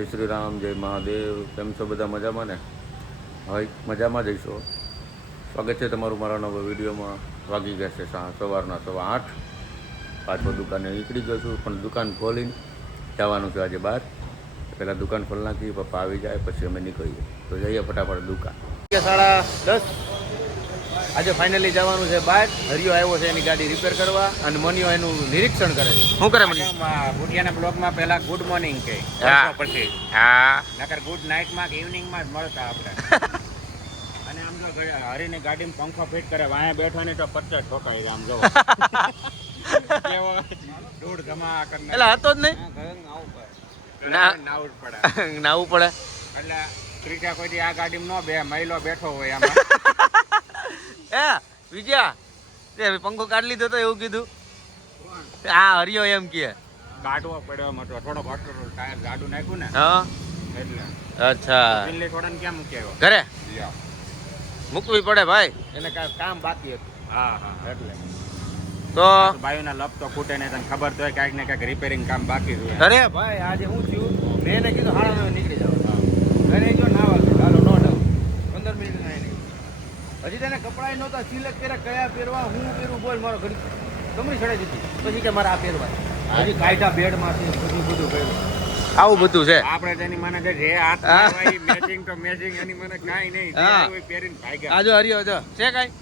જય શ્રી રામ, જય મહાદેવ. કેમ છો બધા? મજામાં ને? હવે મજામાં જઈશો. સ્વાગત છે તમારું મારા નવા વિડીયોમાં. વાગી ગયા છે સવારના 8:15. પાછો દુકાને નીકળી ગયો છું, પણ દુકાન ખોલીને જવાનું છે આજે બહાર. પહેલાં દુકાન ખોલી નાખી, પપ્પા આવી જાય પછી અમે નીકળીએ. તો જઈએ ફટાફટ દુકાન. 10:30 આજે ફાઇનલી જવાનું છે બહાર. હરિયો આવ્યો છે એની ગાડી રિપેર કરવા, અને મનિયો એનું નિરીક્ષણ કરે છે. શું કરે મનિયો? ભુટિયાના બ્લોગમાં પહેલા ગુડ મોર્નિંગ કે પછી નકર ગુડ નાઇટમાં કે ઇવનિંગમાં જ મળતા આપણે. અને આમ જો હરીને ગાડીમાં પંખો ફિટ કરે, વાયા બેઠો ને તો 50 ઠોકાઈ આમ જો કેવો દૂધ જમા કરને. એટલે હતો જ નહીં. નાવું પડે નાવું પડે એટલે ત્રીજા કોઈ આ ગાડીમાં ન બે મહિલો બેઠો હોય આમાં. એ વિજયા તે પંખો કાઢી લીધો તો એવું કીધું. હા હરિયો એમ કે કાઢવો પડ્યો મતો થોડો ઘટો ટાયર ગાડું નાખ્યું ને હા એટલે. અચ્છા દિલ્હી થોડા ક્યાં મૂક્યો ઘરે મૂકવી પડે ભાઈ, એને કામ બાકી હતું. હા હા એટલે તો ભાઈઓના લપ તો ખૂટે નહીં, તને ખબર તો હોય ક્યાંક ને ક્યાંક રિપેરિંગ કામ બાકી છે. અરે ભાઈ આજે હું થયું, મેં એને કીધું 9:30 નીકળી જાવ. ઘરે જો નાવા હાલો નો ડાઉટ 15 મિનિટ નાઈ નહીં. હજી તેને કપડાં નહોતા સિલેક્ટ કર્યા, કયા પહેરવા હું પહેરું બોલ. મારો ઘડી ગમડી ચડાઈ દીધી, પછી કે મારે આ પહેરવા. હજી કાયદા બેડમાંથી બધું પહેર્યું. આવું બધું છે આપણે તેની મને જે હાથ મેચિંગ તો મેચિંગ એની મને કાઈ નહીં પહેરીને ભાગ્યા. આ જો હરિયો જો છે કાંઈ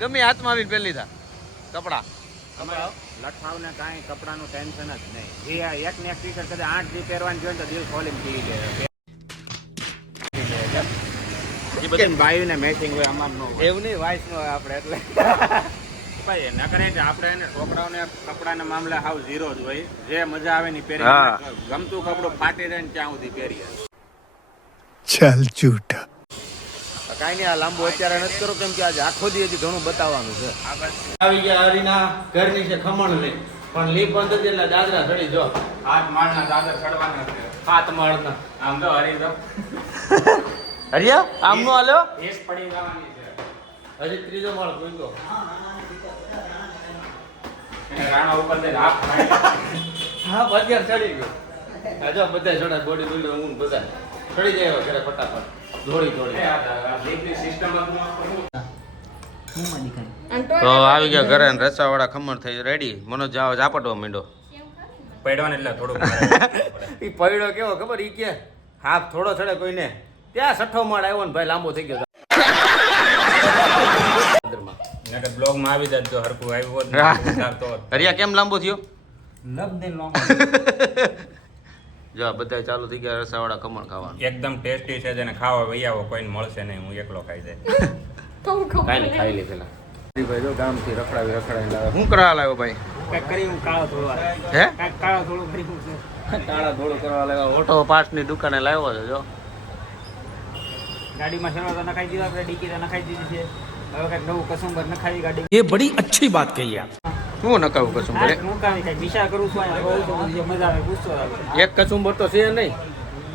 ગમે હાથમાં આવીને પહેરી લીધા કપડાં. લખાવ ને કાંઈ કપડાનું ટેન્શન જ નહીં. જે એક ને એક ટી-શર્ટ કદાચ 8 દી પહેરવાની જોઈએ તો દિલ ખોલીને પી લે. ભાઈ ને મેચિંગ હોય અમાર નો એવું નહીં, વાઇસ નો આપણે એટલે ભાઈ ન કરે છે. આપણે એને છોકરાઓને કપડાના મામલે હાવ ઝીરો જ હોય. જે મજા આવે ને પહેરી, ગમતું કપડું ફાટી જાય ને ત્યાં સુધી પહેરીએ. ચાલ ઝૂઠા. કાંઈ નહીં, આ લાંબુ અત્યારે નથી કરો, કેમ કે આજે આખો દી હજી ઘણું બતાવવાનું છે. આવી ગયા હરીના ઘરની છે ખમણ લઈ, પણ લીપ બંધ હતી એટલે દાદરા ચડી જો 8 માળના દાદર ચડવાના છે. 7 માળના. આમ તો હરી તો હરિયા આમ નો હાલ્યો, એસ પડી જવાની છે. હજી 3જો માળ પૂછ્યો. એને રાણા ઉપર દે હાથ મારી. હા બજાર ચડી ગયો. આજો બધા જોડા બોડી બિલ્ડર હું બધા ચડી જાય ઘરે ફટાફટ દોડી. તો આવી ગયા ઘરે, રસાવાળા ખમણ થઈ રેડી. મનોજ જાવ ઝાપટવા માંડો. પડ્યો ને એટલે થોડું ઈ પડ્યો કેવો ખબર, ઈ કે હાફ થોડો ચડે કોઈને. ત્યાં 6ઠ્ઠો માળ આવ્યો ને ભાઈ લાંબો થઈ ગયો. બ્લોગ માં આવી જાય તો હરકું આવ્યો તો હરિયા કેમ લાંબો થયો? લબ દે લોંગ. જો બધા ચાલુ થઈ ગયા રસાવાળા ખમણ ખાવાનું. એકદમ ટેસ્ટી છે, જેને ખાવા વહી આવો કોઈને મળશે નહીં, હું એકલો ખાઈ જાય. કાઈ નહીં, ખાઈ લે પેલા. ભાઈ જો ગામથી રખડાવી લાવે. શું કરવા લાવ્યો ભાઈ? કઈક કરી હું કાળો થોડો હે કાળો થોડું કરી હું છે. કાળા ધોળું કરવા લાવ્યો. ઓટો પાર્ટની દુકાને લાવ્યો છે જો. ગાડીમાં શરૂઆત નખાઈ દીધા, આપણે ડીકી તો નખાઈ દીધી છે. હવે કઈક નવું કસુંબર નખાવી ગાડી. ये बड़ी अच्छी बात कही आप. શું નકાવું કચુંબર? હું કામ કઈ દિશા કરું છું, મજા આવે, ગુસ્સો આવે. એક કચુંબર તો છે નહીં.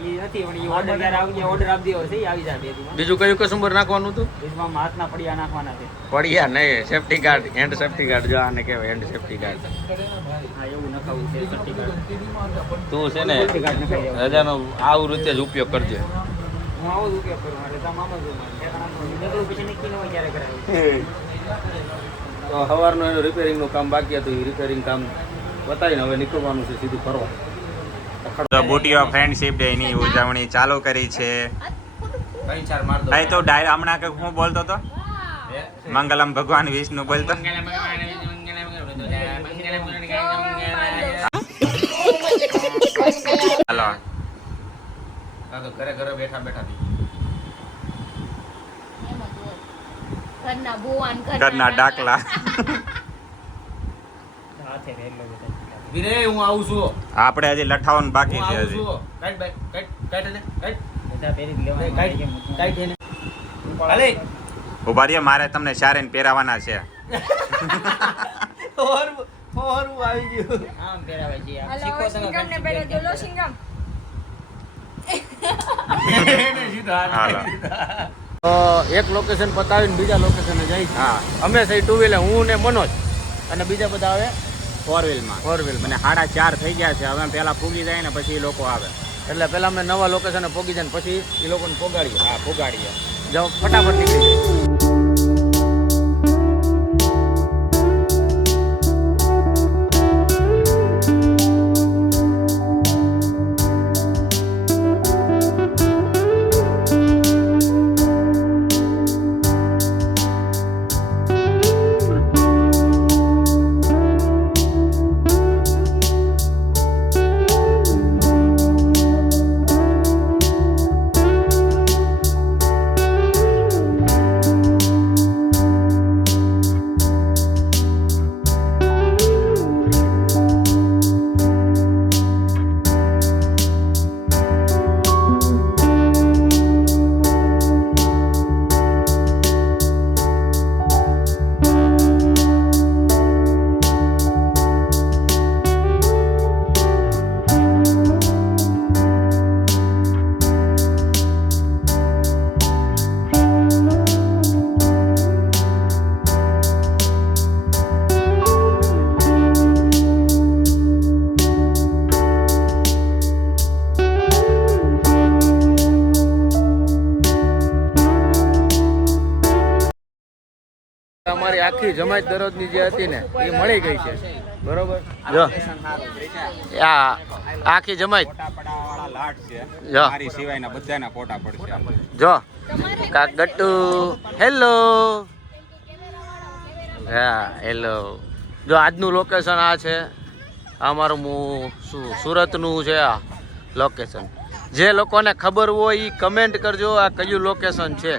એ નથી પણ એ ઓર્ડર ક્યારે આવી જાય, ઓર્ડર આપી દેવો છે, એ આવી જાય બે દિવસમાં. બીજું કયું કચુંબર નાખવાનું હતું? બીજમાં હાથના પડિયા નાખવાના છે. પડ્યા નહીં, safety guard, hand safety guard. જો આને કહેવાય હેન્ડ સેફ્ટી ગાર્ડ. હા એવું નખાવું છે. સેફ્ટી ગાર્ડ તું છે ને સેફ્ટી ગાર્ડ નખાઈ દેવાનું. રજાનો આવું રીતે જ ઉપયોગ કરજે. હું આવો જ ઉપયોગ કરું એટલે તમે આમ જ નીકળું પછી નીકળી ન હોય ત્યારે કરાવી. તો સવારનું એનું રિપેરિંગનું કામ બાકી હતું, એ રિપેરિંગ કામ બતાવીને હવે નીકળવાનું છે સીધું ફરવા. બુટીઓ ફ્રેન્ડશિપ ડે ની ઉજવણી ચાલુ કરી છે. ભાઈ તો હમણાં કે હું બોલતો હતો મંગલમ ભગવાન વિષ્ણુ બોલતો. હાલો ઘરે બેઠા ઘરના ડાકલા. વિરે હું આવું છું. આપણે હજી લઠાવાનું બાકી છે. હજી ઉભા રહીએ, મારે તમને શારેન પહેરાવાના છે. હાલો એક લોકેશન પતાવીને બીજા લોકેશને જાય. હા અમે સહી 2 વ્હીલર, હું ને મનોજ, અને બીજા બધા આવે 4 વ્હીલમાં. 4 વ્હીલ. મને 4:30 થઈ ગયા છે. હવે પેલા પૂગી જાય ને પછી લોકો આવે. એટલે પહેલાં અમે નવા લોકેશને પહોંચી જાય ને પછી એ લોકોને પોગાડીએ. હા પુગાડીએ. જાઓ ફટાફટ નીકળી જાય. અમારી આખી જમાત દરરોજની જે હતી ને એ મળી ગઈ છે. બરોબર, જો આ આખી જમાત ફોટા પડાવાળા લાટ છે. જો. મારી સિવાયના બધાના ફોટા પડશે. જો કાક ગટ્ટુ હેલો. હા હેલો. જો આજનું લોકેશન આ છે. આ મારું સુરતનું છે આ લોકેશન. જે લોકોને ખબર હોય એ કમેન્ટ કરજો આ કયું લોકેશન છે,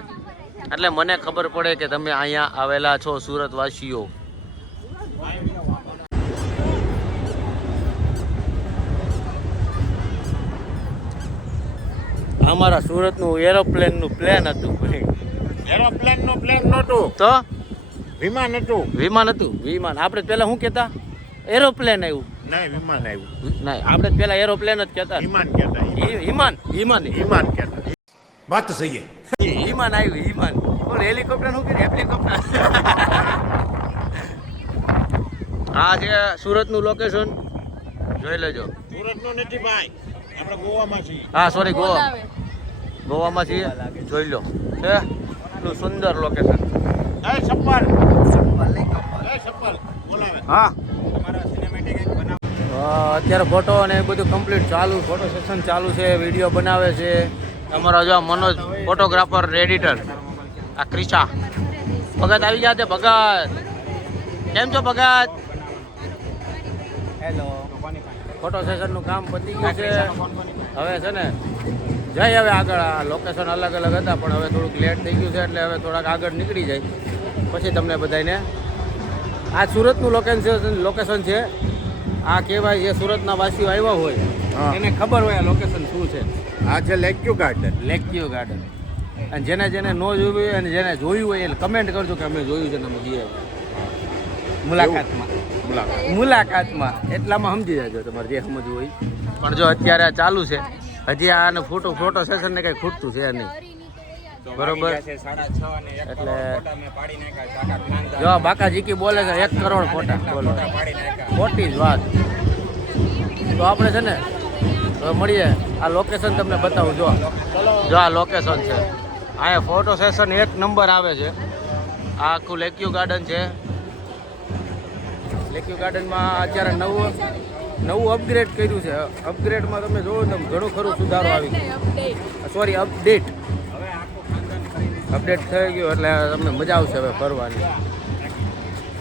એટલે મને ખબર પડે કે તમે અહીંયા આવેલા છો સુરતવાસીઓ. અમારા સુરતનું એરોપ્લેનનું પ્લેન હતું. એરોપ્લેનનું પ્લેન નહોતું, તો વિમાન હતું. વિમાન હતું. વિમાન આપણે પેલા શું કહેતા? એરોપ્લેન આવ્યું. નહીં, વિમાન આવ્યું. નહીં, આપણે પેલા એરોપ્લેન જ કહેતા. વિમાન કહેતા. વિમાન વિમાન વિમાન કહેતા. बात तो सही है. વિમાન આવ્યું. વિમાન બોલ. હેલિકોપ્ટર શું કે હેલિકોપ્ટર. આ છે સુરતનું લોકેશન, જોઈ લેજો. સુરતનું નથી ભાઈ, આપણે ગોવામાં છીએ. હા સોરી, ગોવામાં છીએ. જોઈ લો છે એટલું સુંદર લોકેશન. એ સપ્પલ બોલાવે. હા તમારા સિનેમેટિક એક બનાવ. અત્યારે ફોટો અને એ બધું કમ્પ્લીટ ચાલુ, ફોટો સેશન ચાલુ છે, વિડીયો બનાવે છે અમારો જો મનોજ ફોટોગ્રાફર એડિટર. આ ક્રિશા ભગત આવી ગયા છે. ભગત કેમ છો ભગત? હેલો. ફોટો સેશનનું કામ પતી ગયું છે. હવે છે ને જઈ હવે આગળ. આ લોકેશન અલગ અલગ હતા પણ હવે થોડુંક લેટ થઈ ગયું છે એટલે હવે થોડાક આગળ નીકળી જાય પછી તમને બધાને આ સુરતનું લોકેશન છે. આ કહેવાય જે સુરતના વાસીઓ આવ્યા હોય એને ખબર હોય આ લોકેશન શું છે. આ છે લેક્યુ ગાર્ડન. લેક્યુ ગાર્ડન. અને જેને જેને ન જોયું હોય અને જેને જોયું હોય એને કમેન્ટ કરજો કે અમે જોયું છે ને અમે જઈએ મુલાકાતમાં. એટલામાં સમજી જાજો તમારે જે સમજવું હોય. પણ જો અત્યારે આ ચાલુ છે, હજી આને ફોટો સેશન ને કઈ ખૂટતું છે નહીં. બરોબર, એટલે જો બાકા જીકી બોલે છે 1 કરોડ ફોટા. બોલો ખોટી જ વાત. તો આપણે છે ને હવે મળીએ. આ લોકેશન તમને બતાવું. જો આ લોકેશન છે. અહીંયા ફોટો સેશન 1 નંબર આવે છે. આ આખું લેક્યુ ગાર્ડન છે. લેક્યુ ગાર્ડનમાં અત્યારે નવું અપગ્રેડ કર્યું છે. અપગ્રેડમાં તમે જોવો ને ઘણું ખરું સુધારો આવી ગયો. સોરી, અપડેટ થઈ ગયો એટલે તમને મજા આવશે હવે ફરવાની.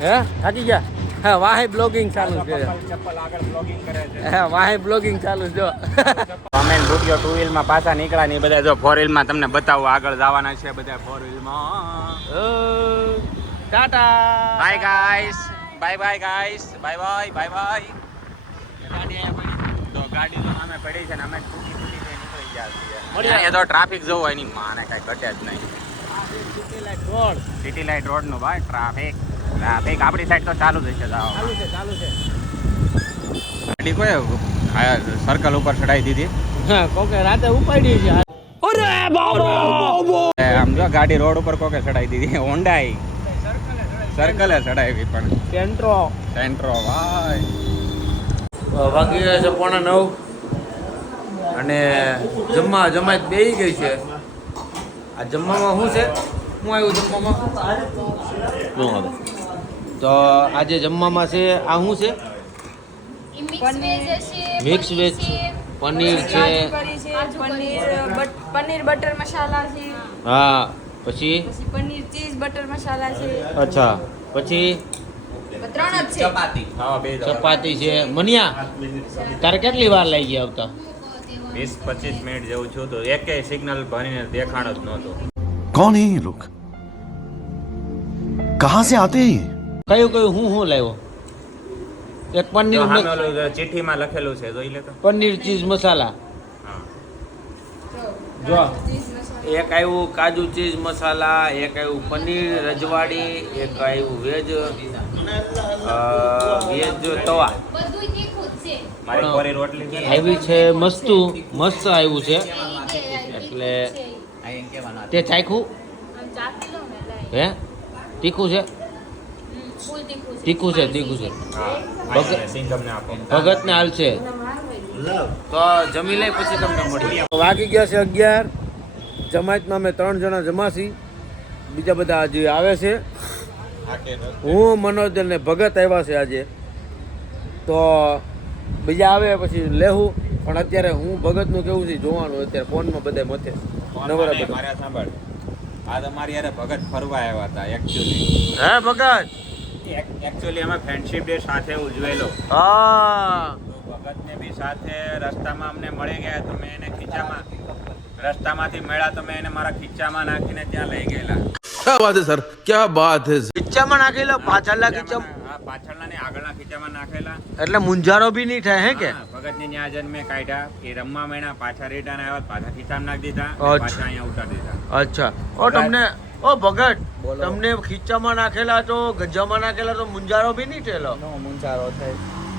હે થાકી ગયા? હા, વાહે બ્લોગિંગ ચાલુ છે. હા, વાહે બ્લોગિંગ ચાલુ છે. જો અમે રૂપિયો 2 વ્હીલમાં પાછા નીકળ્યા ને બધા જો 4 વ્હીલમાં તમને બતાવું આગળ જવાના છે બધા 4 વ્હીલમાં. Tata bye guys, bye guys, bye bye. તો ગાડી તો સામે પડી છે ને અમે તૂટી નીકળી ગયા છીએ. તો ટ્રાફિક જોવો એની માને કઈ ઘટે જ નહીં. સિટી લાઇટ રોડ નું ભાઈ ટ્રાફિક આપણી સાઈડ તો ચાલુ જ છે. ચાલુ છે. ગાડી કોઈ સર્કલ ઉપર ચડાવી દીધી. હા, કોકે રાતે ઉપાડી છે. આમ જો ગાડી રોડ ઉપર કોકે ચડાવી દીધી. હોન્ડાઈ સર્કલે ચડાવી પણ સેન્ટ્રો ભાઈ. વાગી ગયા છે 8:45. અને જમાત બેસી ગઈ છે. આ જમવામાં શું છે? શું આવ્યું જમવામાં? તો આજે જમવામાં છે આ શું છે? મિક્સ વેજ છે, પનીર છે, પનીર બટર મસાલા છે, હા, પછી પનીર ચીઝ બટર મસાલા છે, અચ્છા, પછી 3 જ છે. ચપાતી છે. મનિયા તારે કેટલી વાર લાગી આવતા? 20-25 મિનિટ જેવું છું તો એકેય સિગ્નલ ભરીને દેખાણ જ નહોતું. कौन है ये लोग कहां से आते हैं ये કયું હું લાવ્યો? એક પનીર તો સામે ઓલું ચિઠ્ઠીમાં લખેલું છે જોઈ લે તો. પનીર ચીઝ મસાલા. હા. જો એક આવ્યું કાજુ ચીઝ મસાલા, એક આવ્યું પનીર રજવાડી, એક આવ્યું વેજ તવા. મારી કોરી રોટલી છે ને. આવી છે મસ્ત આવ્યું છે. એટલે તે ચાખ્યું હે? તીખું છે? તીખું છે. હા. ભગત- સિંગમને આપો. ભગતને હાલ છે તો જમી લઈ પછી તમને મળીએ. વાગી ગયા છે 11. જમાતમાં અમે 3 જણા જમાસી, બીજા બધા હજી આવે છે. હું મનોજ અને ભગત આવ્યા છે આજે. તો બીજા આવે પછી લેવું, પણ અત્યારે હું ભગતનું કેવું છે જોવાનું. અત્યારે ફોનમાં બધા મથે નવરા બધા. મારે સાંભળ, આ તમારી યારે ભગત ફરવા આવ્યા હતા એકચ્યુઅલી. હે ભગત? એકચ્યુઅલી અમે ફ્રેન્ડશિપ ડે સાથે ઉજવેલો. હા, તો ભગતને બી સાથે રસ્તામાં અમને મળી ગયા તો મેં એને ખીચામાં, રસ્તામાંથી મળ્યા તો મેં એને મારા ખીચામાં નાખીને ત્યાં લઈ ગયેલા. क्या बात है सर क्या बात है ખીચામાં નાખેલો, પાછળના ખીચામાં. હા, પાછળના ને આગળના ખીચામાં નાખેલા. એટલે મુંજારો બી નહીં થાય હે કે? હા, ભગતને ન્યા જન્મે કાઢ્યા એ રમવા મેણા, પાછા રિટર્ન આવ્યા, પાછા ખીચામાં નાખી દીધા, અચ્છા. પાછા અહીંયા ઉતારી દીધા. અચ્છા. ભગત તમને ખીચામાં નાખેલા તો ગજામાં નાખેલા તો મુંજારો બી નહીં થયેલો? મુંજારો થાય.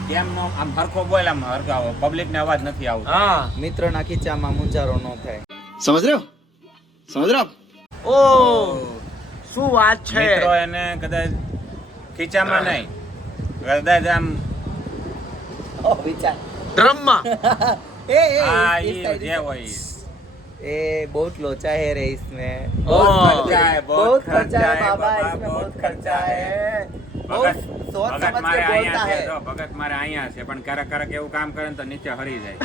કેમ નો આમ હરખો બોલ, આમ હરખાવો, પબ્લિકને અવાજ નથી આવતો. હા. મિત્રના ખીચામાં મુંજારો ન થાય. समझ रहे हो ઓ શું વાત છે. મિત્રો એને કદાચ ખીચામાં નહીં, કદાચ આમ વિચાર ડ્રમમાં. આ ઈ જે હોય ઈ. ए बहुत लोचा है रे इसमें बहुत खर्चा है, बहुत खर्चा है बाबा, बाबा, इसमें बहुत बहुत खर्चा है ભગત सोच ભગત समझ મારે के અહીંયા बोलता છે, है જો ભગત મારે અહીંયા છે, પણ ક્યારેક એવું કામ કરે ને તો નીચે હરી જાય.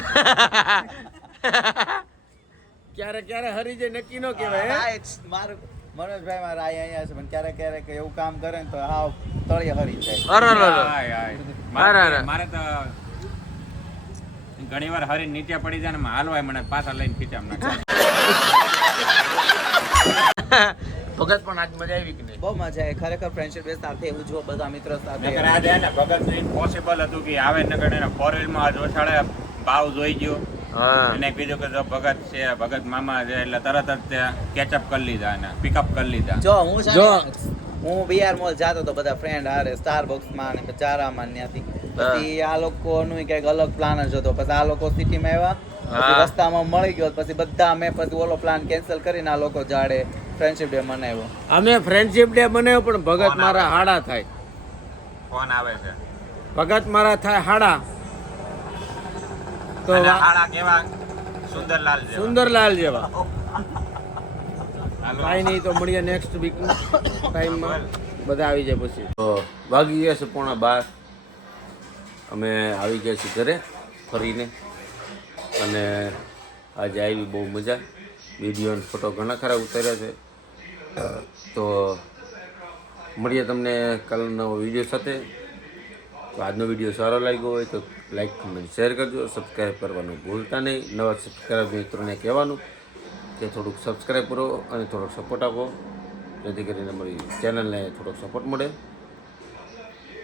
ક્યારે હરી જાય નક્કી નો કહેવાય. Right. મારું મનોજભાઈ મારા અહીંયા છે પણ ક્યારેક એવું કામ કરે ને તો હાવ તળિયે હરી જાય. અરે હાય, હાય. અરે, અરે. મારે તો ઘણી વાર હરી નીચે પડી જાય ને હાલવાય મને પાછા લઈને ખીચામાં નાખે. ભગત પણ આજ મજા આવી કે નહીં? બહુ મજા આવે ખરેખર ફ્રેન્ડશિપ ડે સાથે ઉજવો બધા મિત્રો સાથે. નકર આજે એને ભગત ઇમ્પોસિબલ હતું કે આવે નકર એને 4 વ્હીલમાં આજ ઓછાડે ભાવ જોઈ ગયો. હા. એને કીધું કે જો ભગત છે, ભગત મામા છે, એટલે તરત જ તે કેચઅપ કરી લીધા અને પિકઅપ કરી લીધા. જો હું છે જો. ને, હું બીઆર મોલ જાતો તો બધા ફ્રેન્ડ હારે સ્ટારબક્સ માં ને ચારામાં ને ત્યાંથી. પછી આ લોકોનું કંઈક અલગ પ્લાન જ હતો. પછી આ લોકો સિટીમાં આવ્યા, પછી હા. રસ્તામાં મળી ગયો, પછી બધા અમે પછી ઓલો પ્લાન કેન્સલ કરીને આ લોકો જાડે ફ્રેન્ડશિપ ડે મનાવ્યો. અમે ફ્રેન્ડશિપ ડે બનાવ્યો પણ ભગત કોણ મારા આવે? હાડા થાય. ફોન આવે છે. ભગત મારા થાય હાડા. તો અને હાડા કેવા સુંદરલાલ જેવા. સુંદરલાલ જેવા. હાલો. કાંઈ નહીં, તો મળીએ નેક્સ્ટ વીક ટાઈમમાં. બધા આવી જાય પછી. તો વાગી ગયા છે 11:30. અમે આવી ગયા છીએ ઘરે ફરીને, અને આજે આવી બહુ મજા. વિડીયો અને ફોટો ઘણા ખરા ઉતાર્યા છે. તો મળીએ તમને કાલનો નવો વિડીયો સાથે. તો આજનો વિડીયો સારો લાગ્યો હોય તો લાઈક કમેન્ટ શેર કરજો. સબસ્ક્રાઈબ કરવાનું ભૂલતા નહીં. નવા સબસ્ક્રાઈબ મિત્રોને કહેવાનું કે થોડુંક સબસ્ક્રાઈબ કરો અને થોડોક સપોર્ટ આપો, જેથી કરીને અમારી ચેનલને થોડોક સપોર્ટ મળે.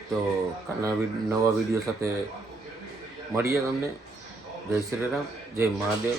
તો કાલના નવા વિડીયો સાથે મળીએ તમને. જય શ્રી રામ, જય મહાદેવ.